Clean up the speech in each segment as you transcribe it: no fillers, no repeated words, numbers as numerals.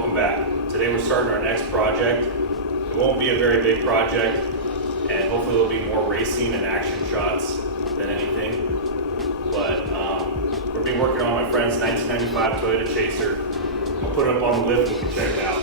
welcome back. Today we're starting our next project. It won't be a very big project, and hopefully there'll be more racing and action shots than anything. But we'll be working on my friend's 1995 Toyota Chaser. I'll put it up on the lift and you can check it out.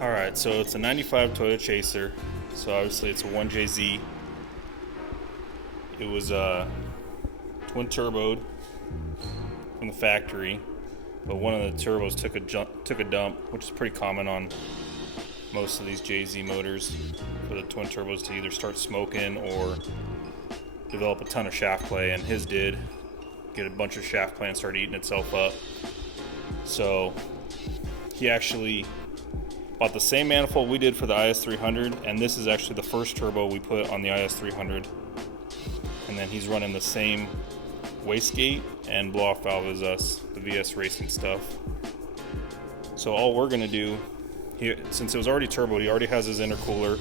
Alright, so it's a 95 Toyota Chaser, so obviously it's a 1JZ. It was twin turboed from the factory, but one of the turbos took a dump, which is pretty common on most of these JZ motors, for the twin turbos to either start smoking or develop a ton of shaft play, and his did get a bunch of shaft play and start eating itself up. So he actually bought the same manifold we did for the IS300, and this is actually the first turbo we put on the IS300. And then he's running the same wastegate and blow-off valve as us, the VS Racing stuff. So all we're gonna do, since it was already turboed, he already has his intercooler,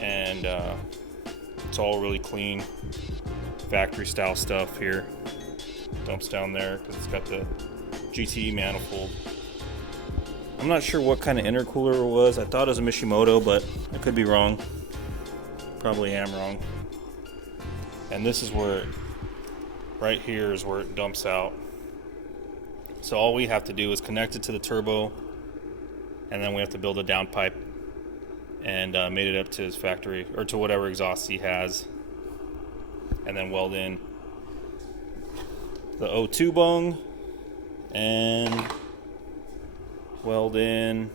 and it's all really clean, factory style stuff here. Dumps down there because it's got the GTE manifold. I'm not sure what kind of intercooler it was. I thought it was a Mishimoto, but I could be wrong. Probably am wrong. And this is where, right here is where it dumps out. So all we have to do is connect it to the turbo, and then we have to build a downpipe and mate it up to his factory, or to whatever exhaust he has, and then weld in the O2 bung and weld in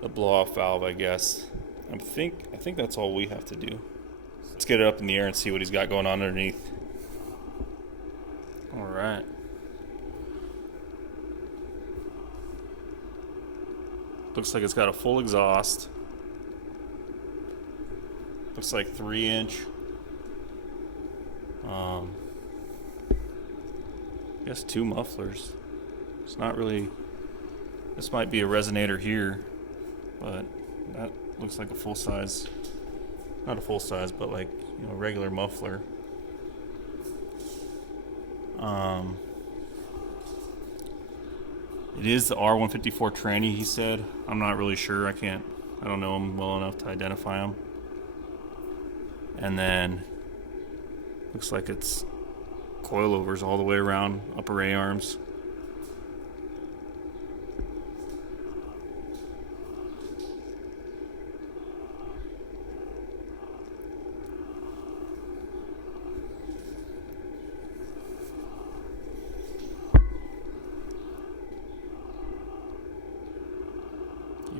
the blow-off valve, I guess. I think that's all we have to do. Let's get it up in the air and see what he's got going on underneath. All right. Looks like it's got a full exhaust. Looks like 3-inch. I guess 2 mufflers. It's not really. This might be a resonator here, but that looks like a full size. Not a full size, but like, you know, regular muffler. It is the R154 tranny, he said. I'm not really sure. I don't know him well enough to identify him. And then looks like it's coilovers all the way around, upper A arms.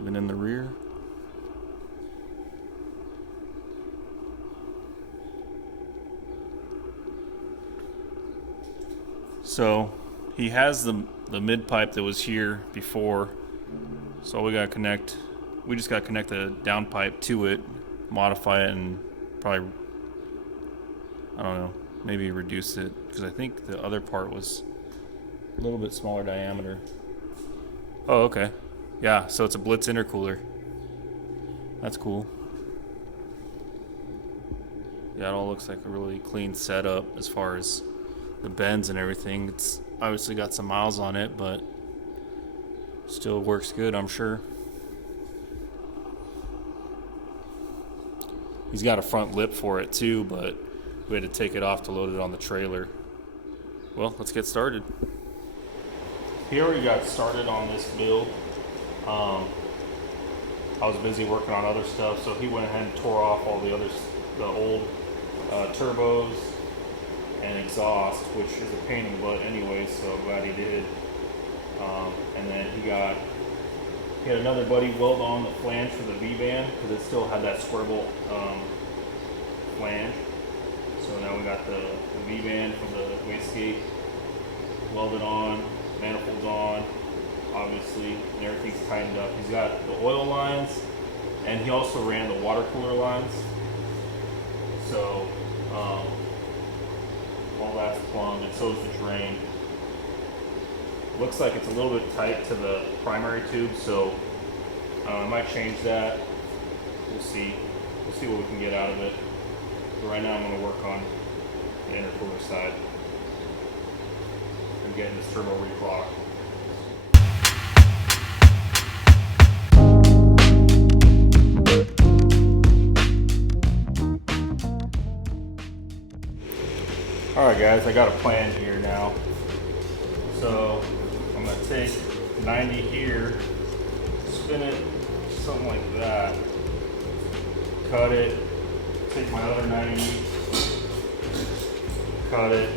Even in the rear. So he has the mid pipe that was here before. So we just gotta connect the down pipe to it, modify it, and probably, I don't know, maybe reduce it, because I think the other part was a little bit smaller diameter. Oh, okay. Yeah, so it's a Blitz intercooler. That's cool. Yeah, it all looks like a really clean setup as far as the bends and everything. It's obviously got some miles on it, but still works good, I'm sure. He's got a front lip for it too, but we had to take it off to load it on the trailer. Well, let's get started. He already got started on this build. I was busy working on other stuff, so he went ahead and tore off all the old turbos and exhaust, which is a pain in the butt anyway, so I'm glad he did. And then he had another buddy weld on the flange for the V-band, because it still had that square bolt We got the V-band from the wastegate welded on, manifolds on, obviously, and everything's tightened up. He's got the oil lines, and he also ran the water cooler lines. So all that's plumbed, and so is the drain. Looks like it's a little bit tight to the primary tube, so I might change that. We'll see. We'll see what we can get out of it. But right now I'm going to work on the intercooler side and getting this turbo reclocked. Alright guys, I got a plan here now. So I'm going to take 90 here, spin it something like that, cut it, take my other 90, cut it,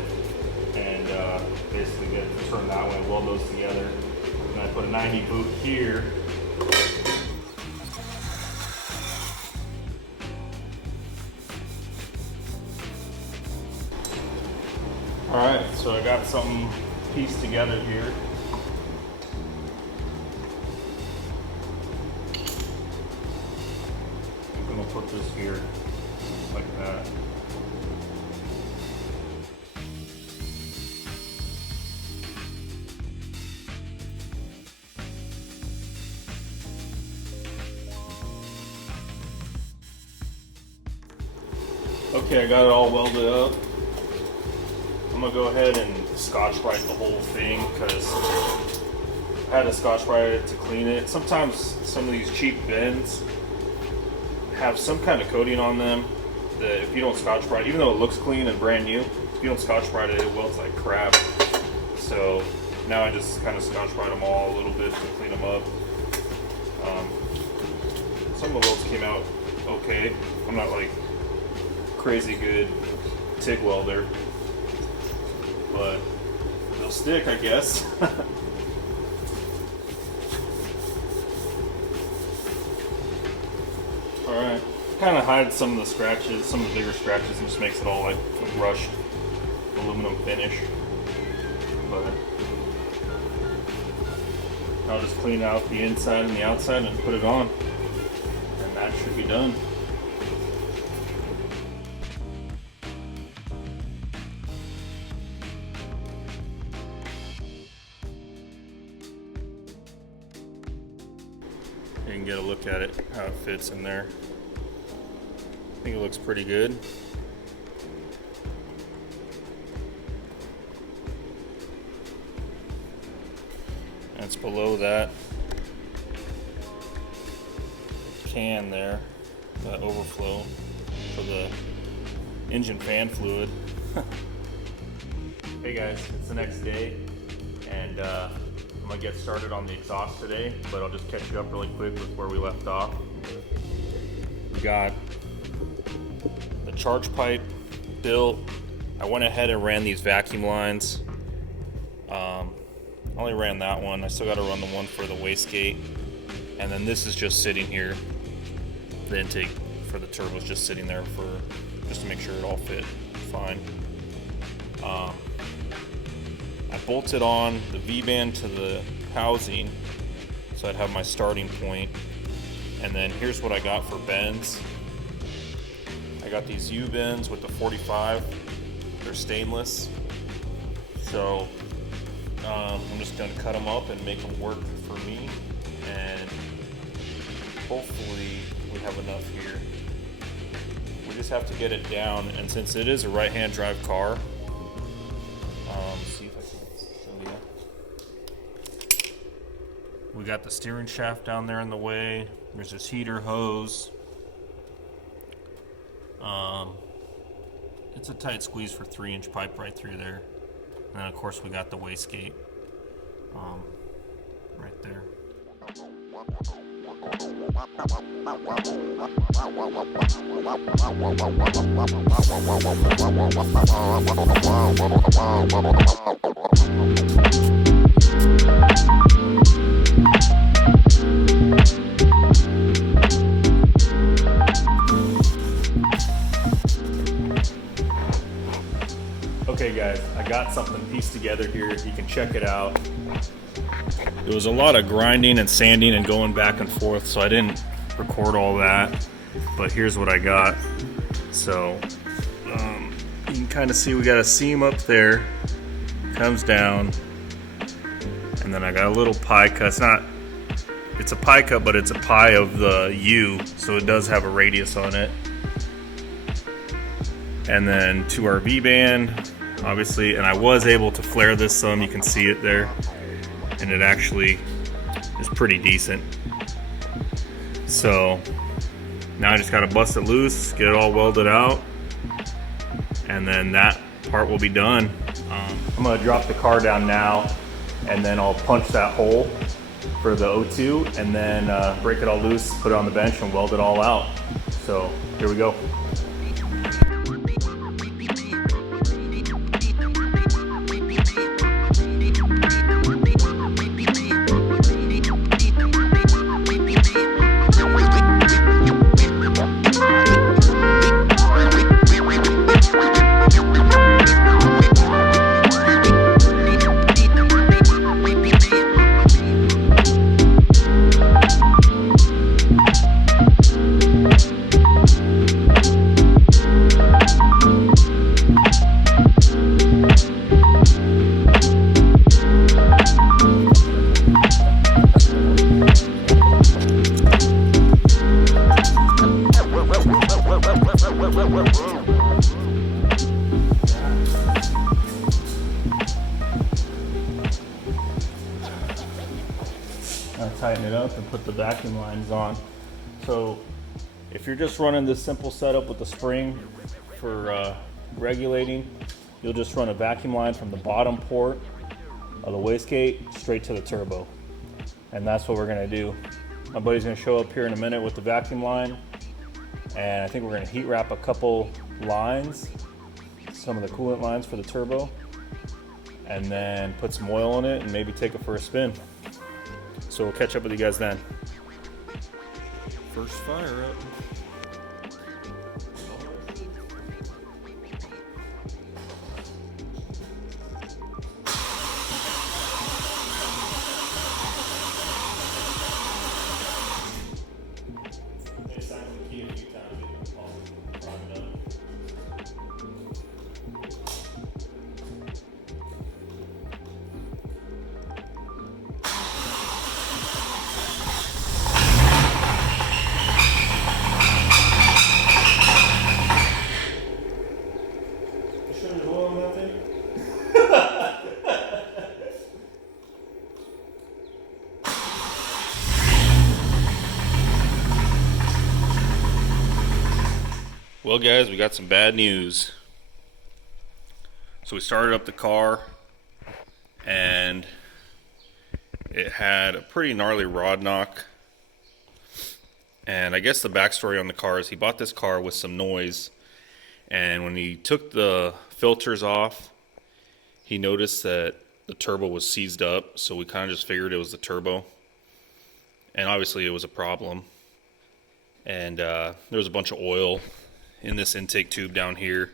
and basically get it to turn that way, weld those together. And I put a 90 boot here. Alright, so I got something pieced together here. I'm going to put this here like that. Okay, I got it all welded up. I'm gonna go ahead and Scotch-Brite the whole thing because I had to Scotch-Brite it to clean it. Sometimes some of these cheap bends have some kind of coating on them that if you don't Scotch-Brite, even though it looks clean and brand new, if you don't Scotch-Brite it, it welds like crap. So now I just kind of Scotch-Brite them all a little bit to clean them up. Some of the welds came out okay. I'm not like crazy good TIG welder, but they'll stick, I guess. Alright, kind of hides some of the scratches, some of the bigger scratches, and just makes it all like a brushed aluminum finish. But I'll just clean out the inside and the outside and put it on, and that should be done. You can get a look at it, how it fits in there. I think it looks pretty good. And it's below that can there, that overflow for the engine fan fluid. Hey guys, it's the next day, and I'm gonna get started on the exhaust today, but I'll just catch you up really quick with where we left off. We got the charge pipe built. I went ahead and ran these vacuum lines. I only ran that one. I still got to run the one for the wastegate, and then this is just sitting here. The intake for the turbo is just sitting there for just to make sure it all fit fine. I bolted on the V-band to the housing so I'd have my starting point. And then here's what I got for bends. I got these U-bends with the 45. They're stainless. So I'm just going to cut them up and make them work for me. And hopefully we have enough here. We just have to get it down. And since it is a right-hand drive car, see if I can show you. We got the steering shaft down there in the way. There's this heater hose. It's a tight squeeze for 3-inch pipe right through there. And then of course we got the wastegate right there. Okay guys, I got something pieced together here. You can check it out. It was a lot of grinding and sanding and going back and forth, so I didn't record all that. But here's what I got. So you can kind of see we got a seam up there, comes down, and then I got a little pie cut. It's a pie cut, but it's a pie of the U, so it does have a radius on it. And then to our V-band, obviously, and I was able to flare this some, you can see it there, and it actually is pretty decent. So now I just gotta bust it loose, get it all welded out, and then that part will be done. I'm gonna drop the car down now, and then I'll punch that hole for the O2, and then break it all loose, put it on the bench, and weld it all out. So here we go. Tighten it up and put the vacuum lines on. So if you're just running this simple setup with the spring for regulating, you'll just run a vacuum line from the bottom port of the wastegate straight to the turbo, and that's what we're going to do. My buddy's going to show up here in a minute with the vacuum line, and I think we're going to heat wrap a couple lines, some of the coolant lines for the turbo, and then put some oil in it and maybe take it for a spin. So we'll catch up with you guys then. First fire up. Well guys, we got some bad news. So we started up the car and it had a pretty gnarly rod knock. And I guess the backstory on the car is he bought this car with some noise, and when he took the filters off, he noticed that the turbo was seized up, so we kind of just figured it was the turbo. And obviously it was a problem. And there was a bunch of oil in this intake tube down here,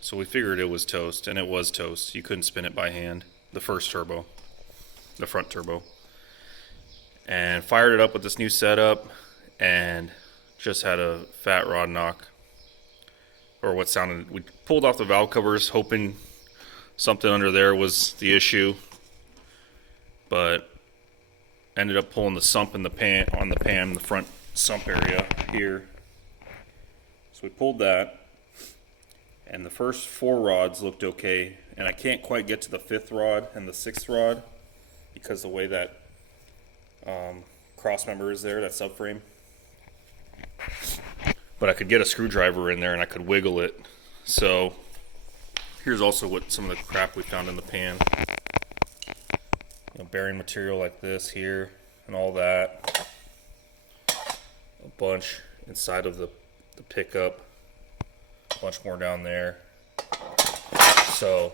so we figured it was toast, and it was toast. You couldn't spin it by hand, the first turbo, the front turbo. And fired it up with this new setup and just had a fat rod knock, or what sounded, we pulled off the valve covers hoping something under there was the issue, but ended up pulling the sump in the pan, on the pan, the front sump area here. So we pulled that, and the first 4 rods looked okay, and I can't quite get to the 5th rod and the 6th rod because the way that cross member is there, that subframe. But I could get a screwdriver in there and I could wiggle it. So here's also what some of the crap we found in the pan. You know, bearing material like this here and all that. A bunch inside of the pickup, a bunch more down there. So,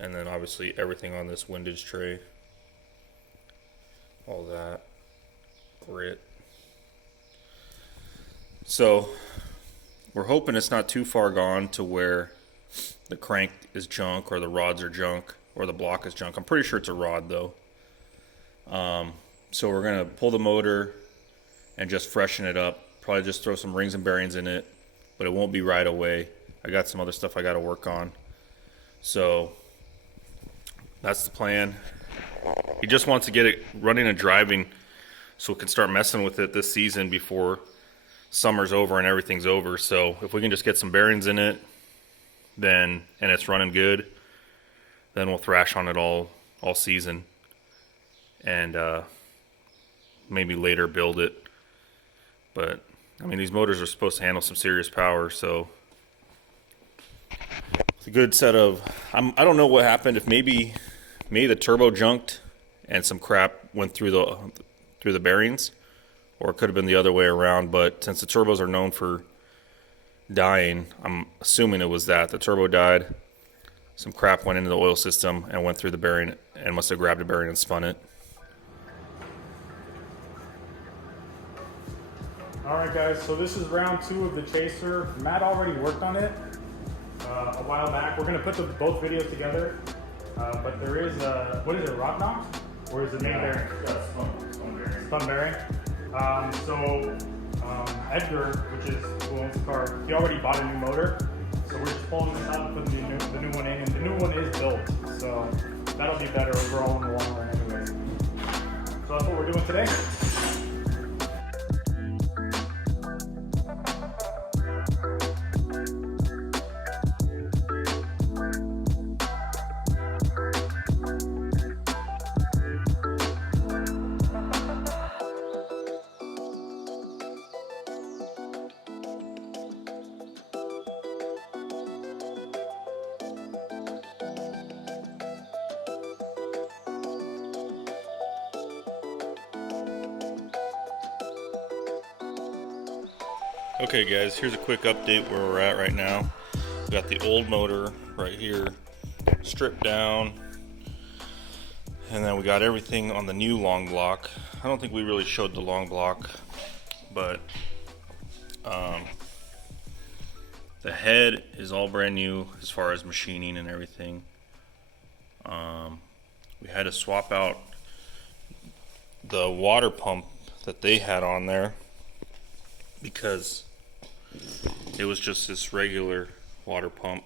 and then obviously everything on this windage tray, all that grit. So we're hoping it's not too far gone to where the crank is junk or the rods are junk or the block is junk. I'm pretty sure it's a rod though. So we're gonna pull the motor and just freshen it up. Probably just throw some rings and bearings in it, but it won't be right away. I got some other stuff I gotta work on. So that's the plan. He just wants to get it running and driving so we can start messing with it this season before summer's over and everything's over. So if we can just get some bearings in it, then and it's running good, then we'll thrash on it all season, and maybe later build it. But I mean, these motors are supposed to handle some serious power, so it's a good set of. I don't know what happened. If maybe the turbo junked and some crap went through the bearings, or it could have been the other way around. But since the turbos are known for dying, I'm assuming it was that the turbo died. Some crap went into the oil system and went through the bearing and must have grabbed a bearing and spun it. Alright guys, so this is round 2 of the Chaser. Matt already worked on it a while back. We're going to put both videos together, but there is what is it, rock knock? Or is it main bearing? Spun bearing. Edgar, which is who owns the car, he already bought a new motor. So we're just pulling this out and putting the new one in, and the new one is built. So that'll be better overall in the long run anyways. So that's what we're doing today. Okay guys, here's a quick update where we're at right now. We got the old motor right here stripped down, and then we got everything on the new long block. I don't think we really showed the long block, but the head is all brand new as far as machining and everything. We had to swap out the water pump that they had on there because it was just this regular water pump,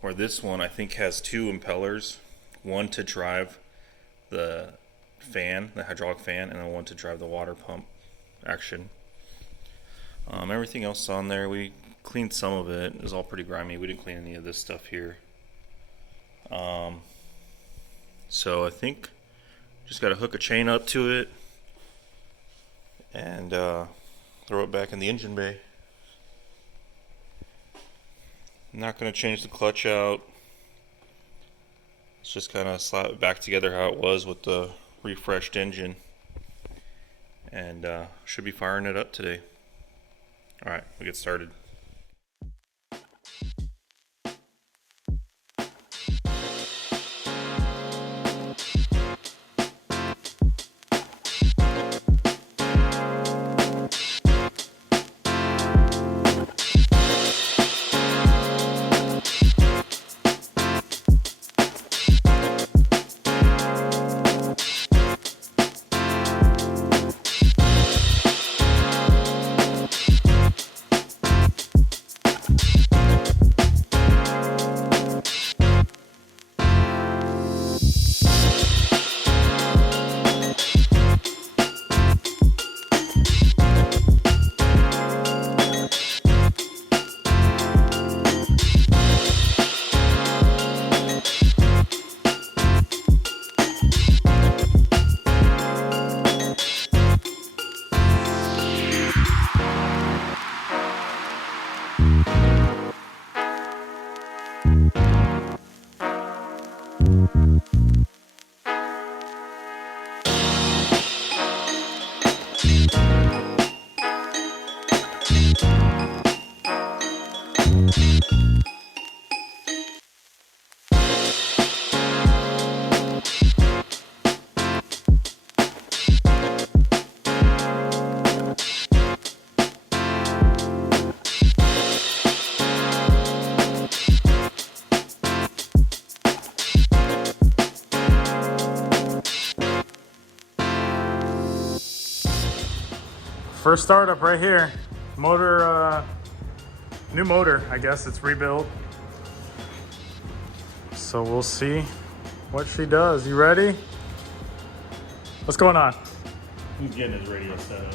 where this one I think has 2 impellers, one to drive the fan, the hydraulic fan, and then one to drive the water pump action. Everything else on there, we cleaned some of it. It was all pretty grimy. We didn't clean any of this stuff here. So I think just got to hook a chain up to it and throw it back in the engine bay. I'm not going to change the clutch out. Let's just kind of slap it back together how it was with the refreshed engine, and should be firing it up today. Alright, we'll get started. first startup right here. Motor, new motor, I guess it's rebuilt. So we'll see what she does. You ready? What's going on? He's getting his radio set up.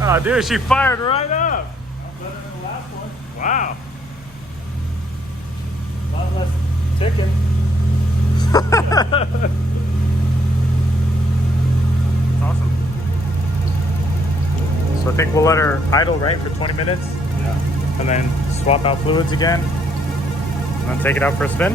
Oh, dude, she fired right up. Better than the last one. Wow. A lot less ticking. Awesome. So I think we'll let her idle, right, for 20 minutes? Yeah. And then swap out fluids again. And then take it out for a spin.